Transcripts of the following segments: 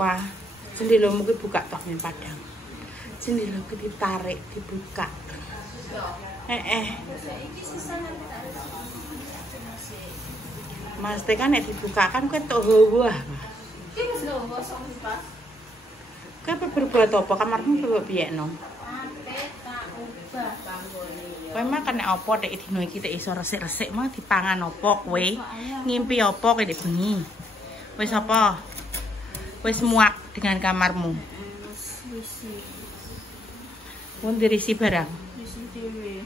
Wah, jendelamu ki buka tok ning Padang. Jendela ki ditarik, dibuka. Mas teh kan nek dibuka kan kowe tok hawa. Ki wis lho kosong pas. Kowe berbuat apa kamarmu kowe piyekno? Tak ubah panggone. Kowe mah kena apa nek dino iki tek iso resik-resik mah dipangan apa kowe? Ngimpi apa kowe nek bengi? Wis apa? Wis muak dengan kamarmu. Wis. Pun dirisi barang. Wis dhewe.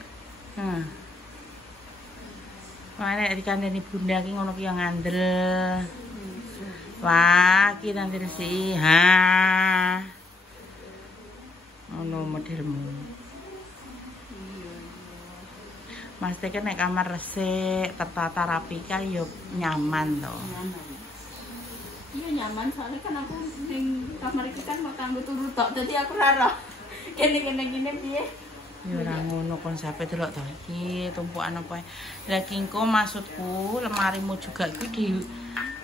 Mana dikandani bunda ki ngono ki yang ngandel. Wah, ki nang dirisi. Ha. Ono modelmu. Mas teh nek kamar resik, tertata rapi kan yo nyaman to. Iya nyaman soalnya kan aku ning kamar iki kan mau kanggo turu tok. Dadi aku ora roh. Kene piye? Ya ora ngono konsepe delok to iki tumpukan apa. Lah kingko maksudku lemarimu juga iki di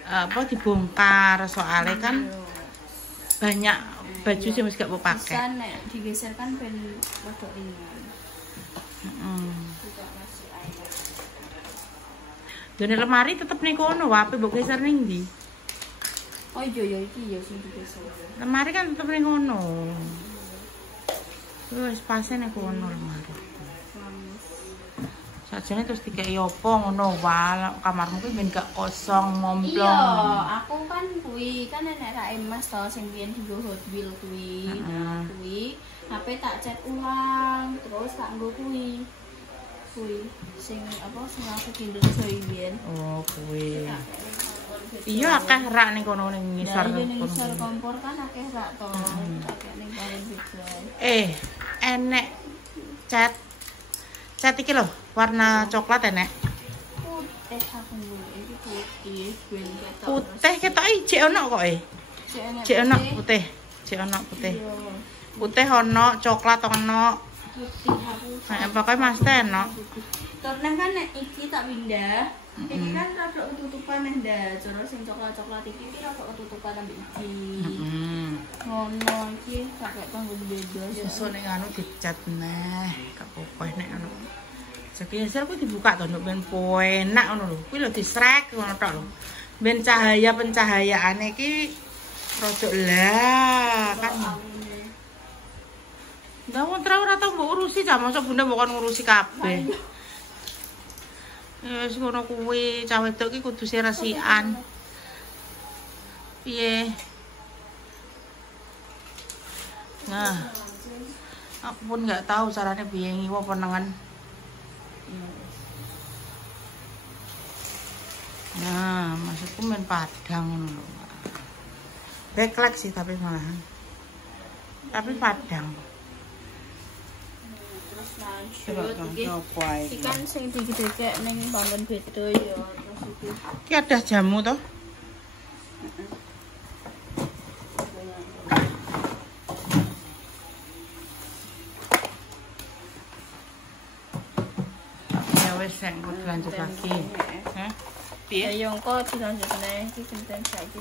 apa dibongkar soalnya kan banyak baju sing wis gak mau pakai. Bisa nek digeser kan ben rada ringan. Dene lemari tetep ning kono, wae mbok geser ning ndi? Oh iya iki ya sing digeser. Lemari kan tetep ning kono. Wis pase ning kono lemari. Sajane terus dikeki opo ngono wae kamarmu kuwi ben gak kosong ngomplong. Iya, aku kan kuwi kan nek ra emas to sing biyen dienggo Hot Wheels kuwi. Kuwi HP tak cat ulang terus tak nggo kuwi. Kuwi sing apa sing aku dindur biyen. Oh, kuwi. Iya akeh rak ning kono ning ngisor. Ning ngisor kompor kan akeh rak to. Akeh ning paling juga. Enek cat iki lho, warna coklat enek. Putih aku ngene iki putih ben ketok. Putih ketok jek ono kok Jek ono putih. Jek ono putih. Putih ono, coklat ono. Putih aku. Pokoke Mas teh ono. Karena kan nek iki tak pindah. Iki kan rada ketutupan ndah, cara sing coklat-coklat iki rada ketutupan ambek iki. Ngono iki pakai kanggo beda. Sesuk ning anu dicat neh, gak apa-apa nek anu. Geser kuwi dibuka to nduk ben enak ngono lho. Kuwi lho disrek ngono tok lho. Ben cahaya pencahayaane iki rada lah kan. Ndak wong ora tau mbok urusi cah, mosok bunda mbok kon ngurusi kabeh. Ya wis ngono kuwi, cah wedok iki kudu serasikan. Piye? Nah. Aku pun nggak tahu caranya piye ngiwa penengan. Nah, maksudku main Padang ngono lho. Beklek sih tapi malahan. Tapi Padang. Terus lanjut ikan sing digedhek ning bangun beda ya terus iki. Ki ada jamu toh? Ya wes sing kudu lanjut lagi. Hah? Piye? Ya engko dilanjutne iki sinten saiki.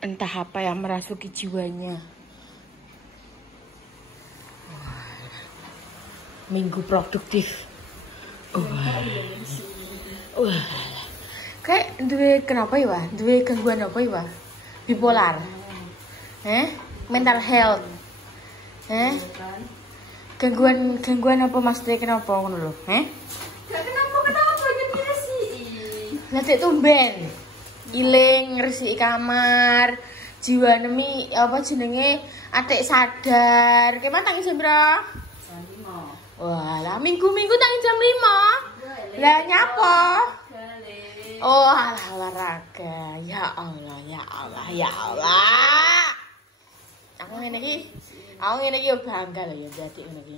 Entah apa yang merasuki jiwanya. Minggu produktif. Kayak duwe kenapa ya, Wak? Duwe gangguan apa ya, Wak? Bipolar. Mental health. Gangguan apa maksudnya kenapa ngono lho? Kenapa banyak sih? Lah cek tumben. Iling ngresiki kamar. Jiwa nemi apa jenenge atik sadar. Keman tangi jam berapa? Wah, lah minggu-minggu tangi jam 5. Lah nyapa? Oh, alah olahraga. Ya Allah, ya Allah, ya Allah. Aku ngene iki yo bangga lho ya dadi ngene iki.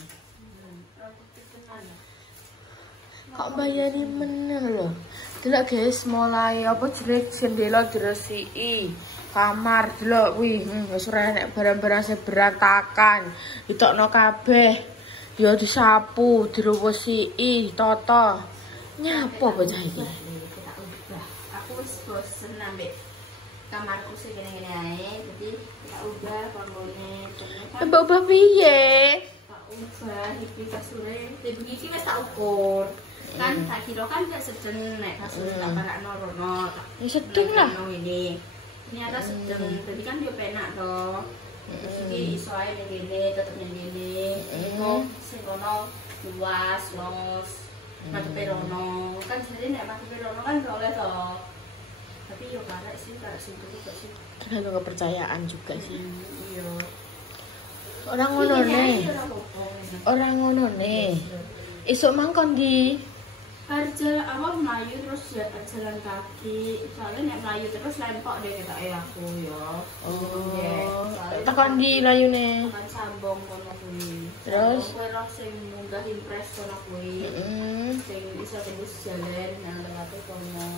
Kok bayani meneh lho. Delok guys, mulai apa jenenge jendela diresiki. Kamar delok kuwi, wis ora enek barang-barang sing berantakan. Ditokno kabeh. Ya disapu, diruwesiki, ditata. Nyapa bocah iki? Aku wis bosen ambek kamarku sih gini-gini aja, jadi tak ubah panggonnya. Ubah piye? Tak ubah, iki kasure, tapi iki wis tak ukur. Kan tak kira kan gak sedeng nek kasure tak parakno rono. Ya sedeng lah. Ini. Ternyata sedeng, jadi kan yo penak to. Terus iki iso ae ngene, tetep ngene. Sing rono luas, los. Madhepe rono. Kan jenenge nek madhepe rono kan gak oleh to. Tapi yo karek sih juga sih. Tergantung kepercayaan juga sih. Iya. Orang ngono nih. Orang ngono nih. Esuk mangkon di Arja awak melayu terus jalan kaki. Soalnya nek melayu terus lempok deh kata aku ya. Oh. Tekan di layune. Tekan sambung kono kuwi. Terus kowe roh sing munggah impres kono kuwi. Sing iso tembus jalan nang lewate kono.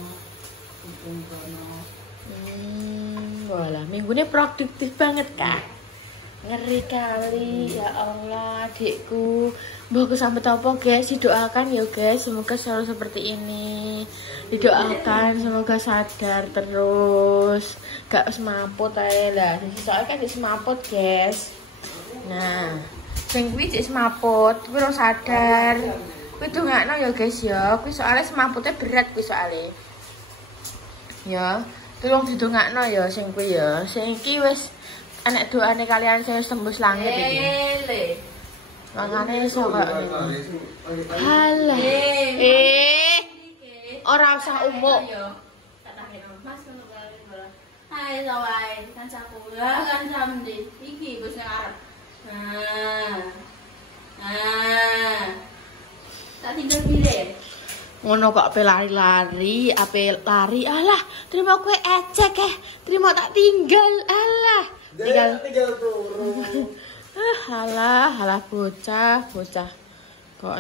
Kumpul kono. Walah, minggunya produktif banget, Kak. Ngeri kali, ya Allah, adikku. Mbah kesambet apa, guys? Didoakan ya, guys. Semoga selalu seperti ini. Didoakan, semoga sadar terus. Gak semaput aja lah. Soalnya kan semaput, guys. Nah, sing kuwi cek semaput, kuwi ora sadar. Kuwi dongakno ya, guys ya. Kuwi soalnya semaputnya berat kuwi soalnya. Ya, tolong didongakno ya sing kuwi ya. Sing iki wis anak doane kalian saya tembus langit iki. Mangane iso kok. Halah. Ora usah umuk. Hai sawai, kan saku ya kan samdi. Iki wis nang arep. Tak tinggal pilih. Ngono kok ape lari-lari, ape lari. Alah, terima kue ecek terima tak tinggal. Alah. Tinggal turu. Halah bocah. Kok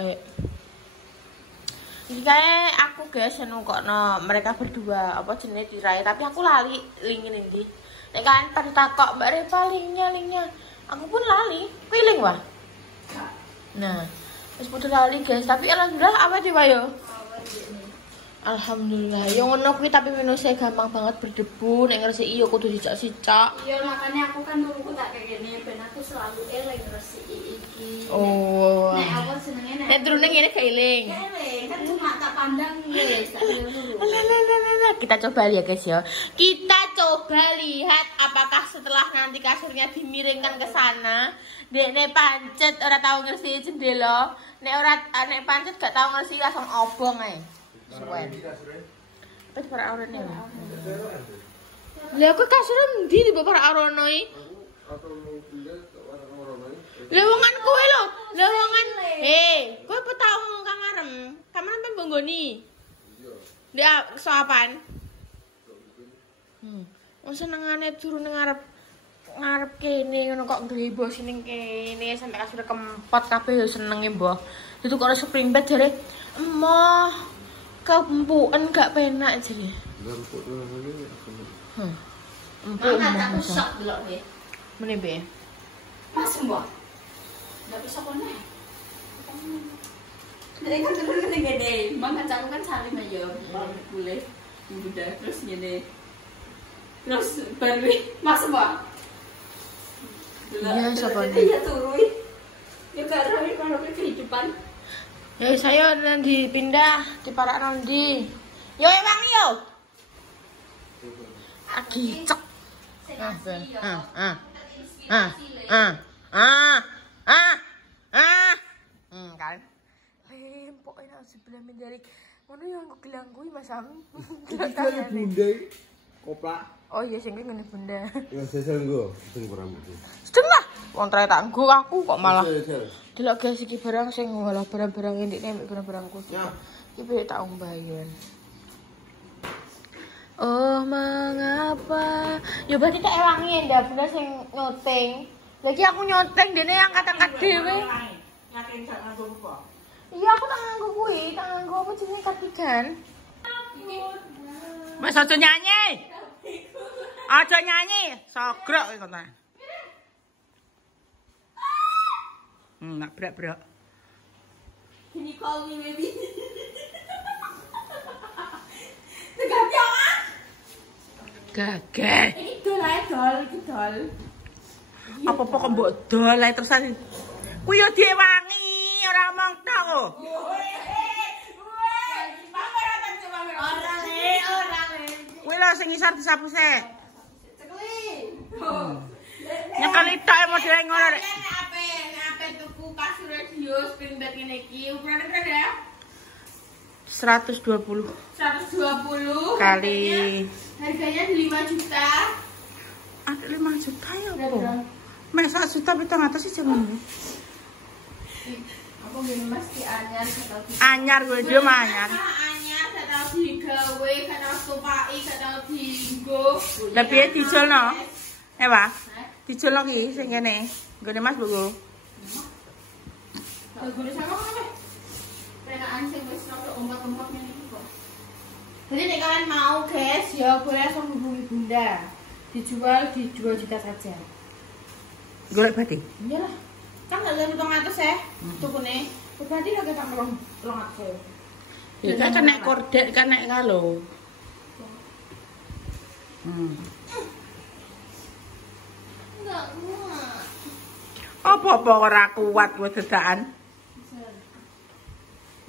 iki kae aku guys nungkokno mereka berdua apa jenenge dirai, tapi aku lali lingin iki. Nek kan pada takok Mbak Repa linknya. Aku pun lali. Kuwi link wah. Nah, wis putus lali guys, tapi alhamdulillah apa coba yo? Alhamdulillah, yang ngono kuwi tapi minusnya gampang banget berdebu, nek ngresiki yo kudu dicak-cicak. Iya, makanya aku kan dulu tak kayak gini, ben aku selalu eling ngresiki iki. Oh. Nek aku senenge nek turune ngene gak eling. Eling, kan cuma tak pandang wis, tak dulu. Kita coba lihat guys ya. Kita coba lihat apakah setelah nanti kasurnya dimiringkan ke sana, nek pancet ora tau ngresiki jendela, nek pancet gak tau ngresiki langsung obong ae. Suwen. Apa para aurane? Lha aku kasur ndi di para arono iki? Lewongan kowe lho, lewongan. Kowe apa tau kamarem? Kamarem pen bonggoni. Iya. Ndek soapan. Wong senengane turu ning ngarep kene ngono kok glebo sing kene sampe kasur kempot kabeh yo senenge mbah. Itu kok spring bed jare emoh. Kempuan gak penak jadi. Empuk aku sok delok kowe. Mene be. Mas mbok. Enggak bisa kono. Nek kan terus ngene, mangan aku kan salim aja, boleh. Udah terus ngene. Terus baru Mas mbok. Iya, sapa Ya turu. Ya karo kehidupan. Ya saya nanti dipindah di Parak Nondi. Yo emang yo. Agicek. Kan. Lempok enak sebelah menjari. Ngono yang aku gelang kuwi Mas Am. Iki bunda koplak. Oh iya sing ngene bunda. Ya sesel nggo sing rambut. Setengah. Wong tak nggo aku kok malah. Delok guys iki barang sing walah barang-barang ndekne mek barang-barangku. Ya. Iki tak umbayan. Oh mengapa? Ya berarti tak ewangi ndak bener sing nyoteng. Lagi aku nyoteng dene angkat-angkat dhewe. Ngaten gak nganggo apa? Iya aku tak nganggo kuwi, tak nganggo apa jenenge kardigan. Mas aja nyanyi. Aja nyanyi, sogrok iki kok ta. Nak berak-berak. Can you call me maybe? Gagah. Ini dol ae dol, iki dol. Apa-apa kok mbok dol ae terusan. Kuwi yo diwangi, ora omong tok kok. Ora le. Kuwi lho sing ngisor disapu sik. Cekli. Nyekel tok modele ngono rek. Ape tuku kasur radio spring bed ngene iki ukurane berapa ya? 120 kali harganya 5 juta. Ada 5 juta ya apa? Mek 1 juta 700 sih jaman. Apa gini Mas ki anyar ketau di Anyar gue dia mah anyar. Anyar ketau digawe, ketau tupaki, ketau dienggo. Lah piye diculno? Ewa. Diculno ki sing kene. Nggone Mas Buku. Gune sama apa? Penaan sing wis rada ombak-ombak ngene iki kok. Jadi nek kalian mau guys, ya boleh langsung hubungi Bunda. Dijual di 2 juta saja. Golek batik. Iyalah. Kan enggak ada 200 ya. Tukune. Berarti lho kita ngelong 200. Ya kan nek kordek kan nek kalo. Enggak muat. Apa-apa ora kuat kowe dedakan.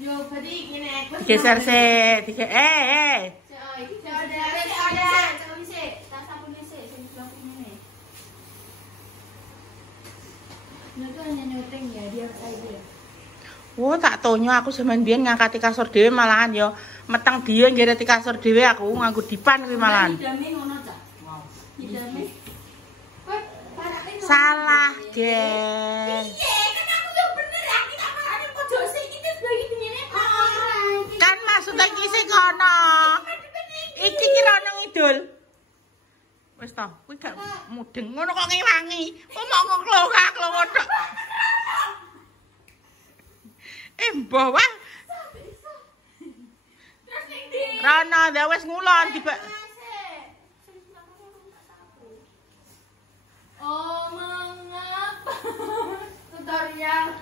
Yo, berarti ngene aku. Digeser sik, iki Iki ada. Tak sabune sik sing blok ngene. Itu hanya nyuting ya, dia aja. Wo tak tonyo aku sampean biyen ngangkati kasur dhewe malahan yo meteng dia nggireti kasur dhewe aku nganggo dipan kuwi malahan. Didame ngono ta? Wow. Didame. Salah, geng. Iya, kan aku yo bener aku tak marani pojok sik iki terus bagi ngene. Kan maksudnya iki sing kono. Iki kira nang ngidul. Wis to, kuwi gak mudeng ngono kok ngewangi. Omong klongak-klongo tok. Mbah wah. Terus ning ndi? Rono ndak wis ngulon tiba. Oh, mengapa? Tutorial.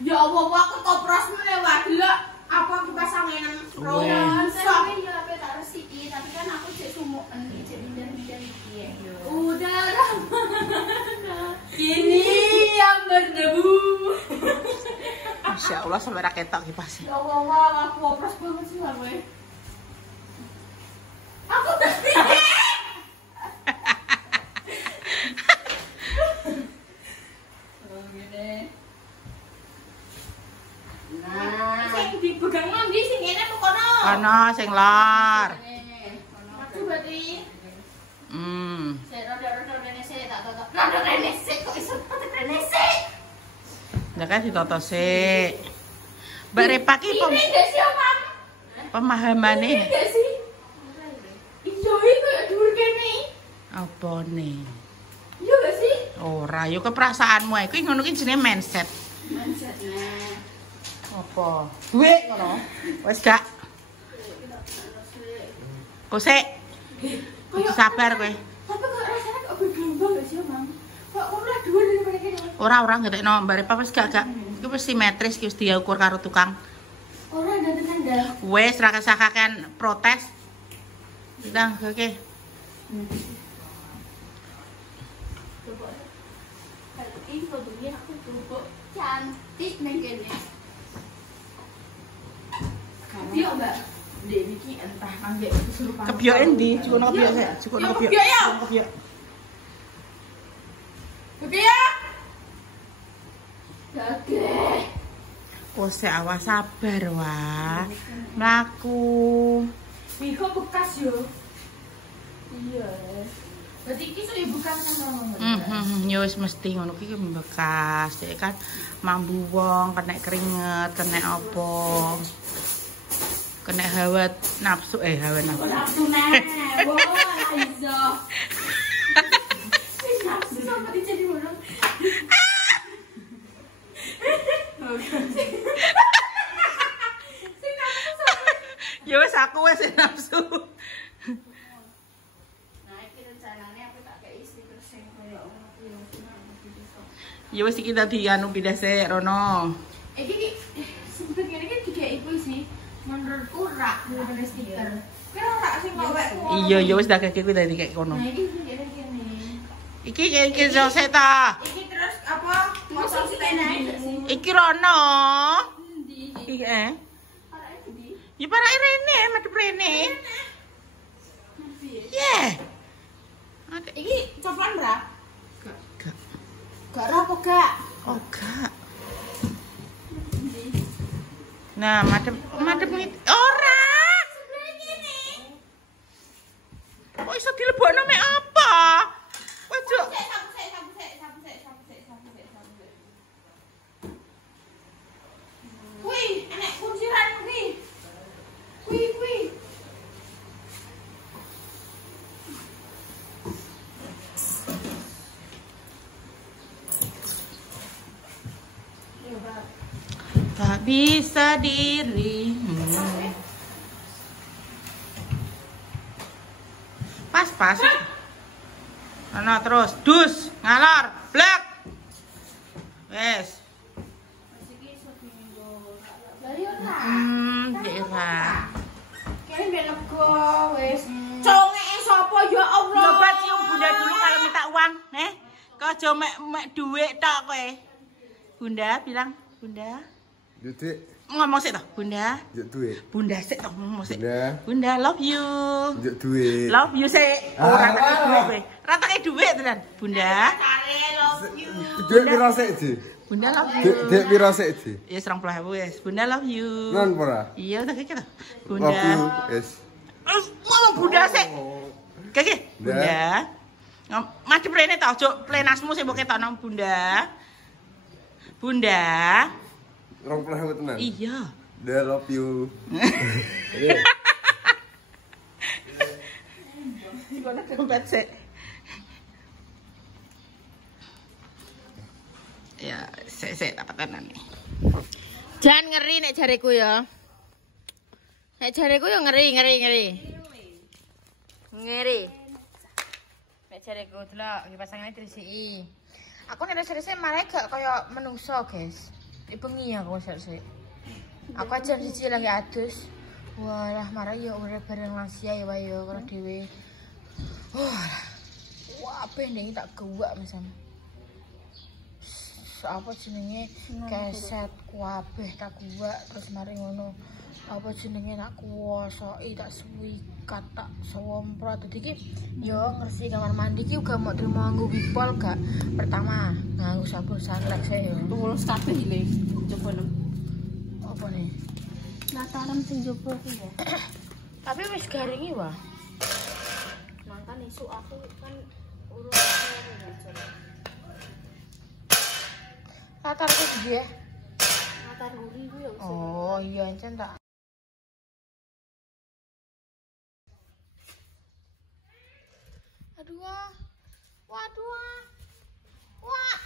Ya Allah, aku kopros melewat delok apa aku pasang nang rowan. Tapi ya ape tak resiki, tapi kan aku cek sumuken cek biyen-biyen iki. Udah ramah. Ini yang berdebu. Masya Allah sampai raketok kipasnya. Ya Allah, aku kopros banget sih lah gue. Aku tadi. Sing dipegang ndi sing ngene apa kono? Kono sing lor. Aku berarti Sik roda-roda rene sik tak totok. Roda rene sik kok iso totok rene sik. Ya kan ditoto sik. Mbak Repa ki Ini gak sih, Mam? pemahamane Ini gak sih? Iya, itu ya dhuwur kene. apa nih? Iya gak sih? Ora, yo keperasaanmu ae. Kuwi ngono ki jenenge mindset. Mindsetnya. Apa? Duit ngono. Wis gak. Kok sik? Kudu sabar kowe. Tapi kok rasanya kok bergelombang gak sih, Mam? Kok ora dhuwur daripada kene? Ora ngetekno Mbak Repa wis gak. Iku wis simetris ki wis diukur karo tukang. Ora ada tenan. Wis ra kesakaken protes. Ndang, oke. Ini fotonya aku tuh cantik neng kene. Kebiok Mbak. Dek iki entah kanggek kesurupan. Kebiok endi? Cukono kebiok sik. Cukono kebiok. Kebiok. Kebiok. Gageh. Oh, sik awas sabar wah. Mlaku. Wih, bekas yo. Iya. Berarti iki sing bekas ngono. Ya wis mesti ngono ki bekas. Dek kan mambu wong kena keringet, kena apa. Kena hawa nafsu hawa nafsu. Nafsu nah. Wah, ora iso. Nafsu sama dijadi ngono. Ya wis aku wis nafsu. Nah, iki rencanane aku tak kei stiker sing koyo ngono kuwi. Ya wis iki dadi anu pindah sik rono. Iki sempet ngene iki dikeki kuwi sih. Menurutku rak daripada stiker. Kira ora sing kowekku. Iya, ya wis dak keke kuwi dadi kayak kono. Nah, iki kene. Iki sosek ta. Iki terus apa? Motor sepeda. Iki rono. Ndi? Iki Arek ndi? Ya para rene, madhep rene. Yeah. Ada Iki coplan bra? gak. Gak ora apa gak? Oh, gak. Nah, madhep ngit. Ora. Sebelah kene. Kok iso dilebokno mek apa? Ojo. Sapu. Wih, enek kunciran kuwi. Kuwi. Tak bisa dirimu. Pas. Ono terus, dus, ngalor, blek. Wes. Daerah. Kene mbek nego wis. Congeke sapa ya Allah? Coba cium Bunda dulu kalau minta uang, Kau aja mek duit tok kowe. Bunda bilang, Bunda. Duit. Ngomong sik toh, Bunda. Duit. Bunda sik toh ngomong sik. Bunda. Bunda love you. Duit. Love you sik. Ora tak duit kowe. Ora tak duit tenan. Bunda. Kare love you. Duit pira sik, Ji? Bunda love you. Duit pira sik, Ji? Ya 20.000 wis. Bunda love you. Nan ora? Iya tak kek toh. Love you, Bunda. yes. Ngomong Bunda sik. Kek. Bunda. Madhep rene toh, ojo plenasmu sing mbok ketokno Bunda. Bunda. 20.000 tenan. Iya. Bunda love you. Gimana dompet sih? Ya, sik tak tenan nih. Jangan ngeri nek jariku ya. Nek jariku ya ngeri. Ngeri. Nek jariku delok iki pasangane diresiki. Aku nek resik malah gak kaya menungso, guys. Bengi aku sik. Aku jam 1 lagi adus. Walah, marah ya urip bareng lansia ya wae ya karo dhewe. Wah, pendek tak gewak mesam. Apa jenenge keset kabeh tak gewak terus mari ngono. Apa jenenge tak kuwosoki tak suwikat tak sewomprot. Dadi iki yo ngresi kamar mandi iki uga mau trimo nganggo wipol gak. Pertama nganggo sabun Sunlight saya yo. Tulus kabeh iki. Coba nem. Apa nih? Lataran sing jopo ku ya. Tapi wis garingi wae. Mangkan esuk aku kan urusan Latar ku piye? latar guri ku ya. Oh, iya encen tak. Aduh. Waduh. Wah.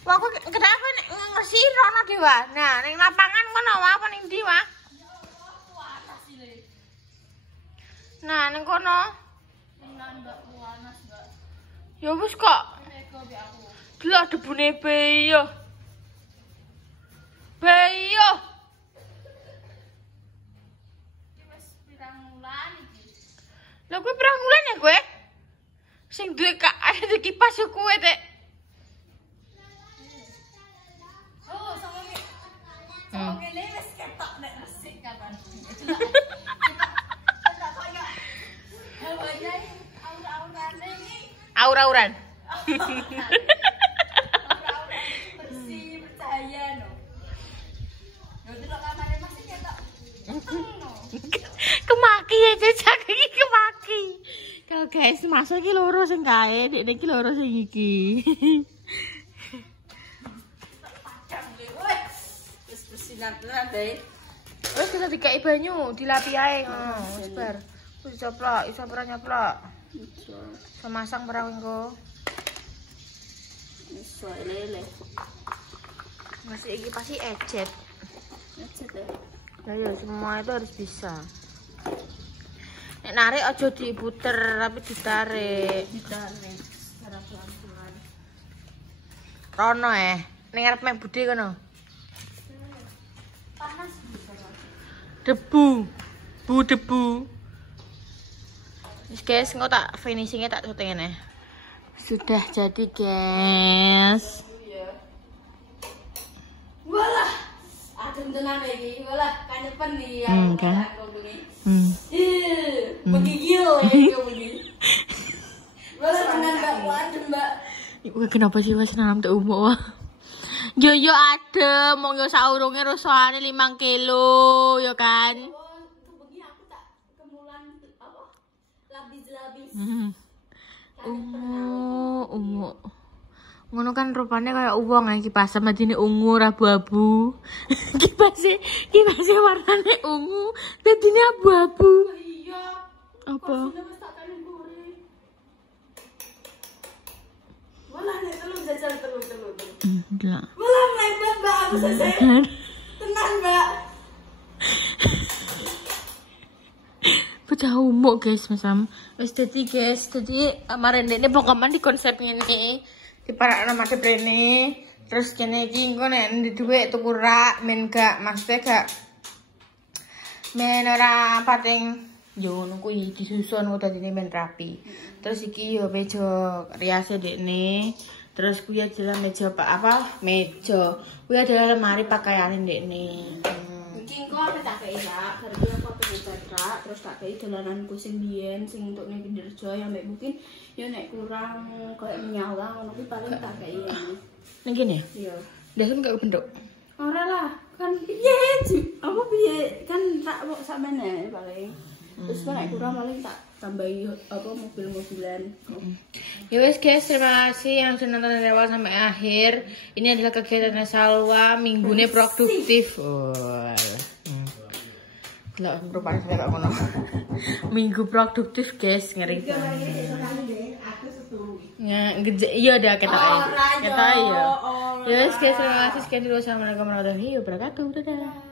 Wah, kok kenapa nek ngesi rono dewa? Nah, ning lapangan kono apa ning ndi, Wah? Nah, ning kono. Ya wis kok. Delok debune beyo. Beyo. Lha kuwi pirang wulan ya kowe? Sing duwe ada kipas yo kowe, Tek. Oh, sama ngene wis ketok nek resik kapan. Aura-auran. Bersih, percaya no. Yo delok kamare masih ketok. Kemaki ya cecak iki kemaki. Kalau guys masuk iki loro sing kae, nek iki loro sing iki. Wis bersinar tenan bae. Wis kita dikai banyu, dilapi ae ngono, wis bar. Wis coplok, iso ora nyoplok. Semasang perang engko. Wis lele. Masih iki pasti ecet. Ecet ya. Ya semua itu harus bisa. Nek narik aja diputer tapi ditarik. Ditarik secara pelan-pelan. Rono ning arep mek budhe kono. Panas. Debu. Debu. Wis guys, engko tak finishingnya tak syuting ngene. Sudah jadi, guys. Walah. Adem tenan iki. Walah, kanyepen iki ya. Kan? Menggigil ya begini. Walah tenan Mbak, adem Mbak. Iku kenapa sih wis nanam tek umuk? Yo adem, mong yo saurunge rusane 5 kilo, yo kan. Begini aku tak kemulan apa? Labis-labis. Ungu. Ngono kan rupanya kayak uang ya kipas sama dini ungu abu-abu. Kipasnya warnanya ungu, dadine abu-abu. Iya. Apa? Walah nek telur jajal telur. Enggak. Walah melebat Mbak, aku selesai. Tenang Mbak. Pecah umuk guys, masam. Wis dadi guys, dadi kemarin ini pokoknya di konsep ini di para nama rene. Terus kene iki engko nek ndi dhuwit tuku rak men gak maksudnya gak men ora pating yo ngono kuwi disusun kok dadine men rapi. Terus iki yo meja riase dekne. Terus kuwi adalah meja meja. Kuwi adalah lemari pakaiane dekne. Iki engko aku tak kei Kak, karena aku pengen cetrak, terus tak kei dolananku sing biyen sing untuk ning Kinderjo yang mungkin ya nek kurang kayak menyala ngono kuwi paling tak kei ya. Ning kene ya? Iya. Dasun gak bentuk. Ora lah, kan piye? Apa piye? Kan tak kok sakmene paling. Terus kan nek kurang paling tak tambahi apa mobil-mobilan. Ya wes guys, terima kasih yang sudah nonton dari awal sampai akhir. Ini adalah kegiatan Salwa, minggunya produktif. Lah, rupanya saya gak ngono. Minggu produktif guys, ngeri banget. Iya udah kita aja. Kita ya. Ya wes guys, terima kasih sekian dulu. Assalamualaikum warahmatullahi wabarakatuh. Dadah.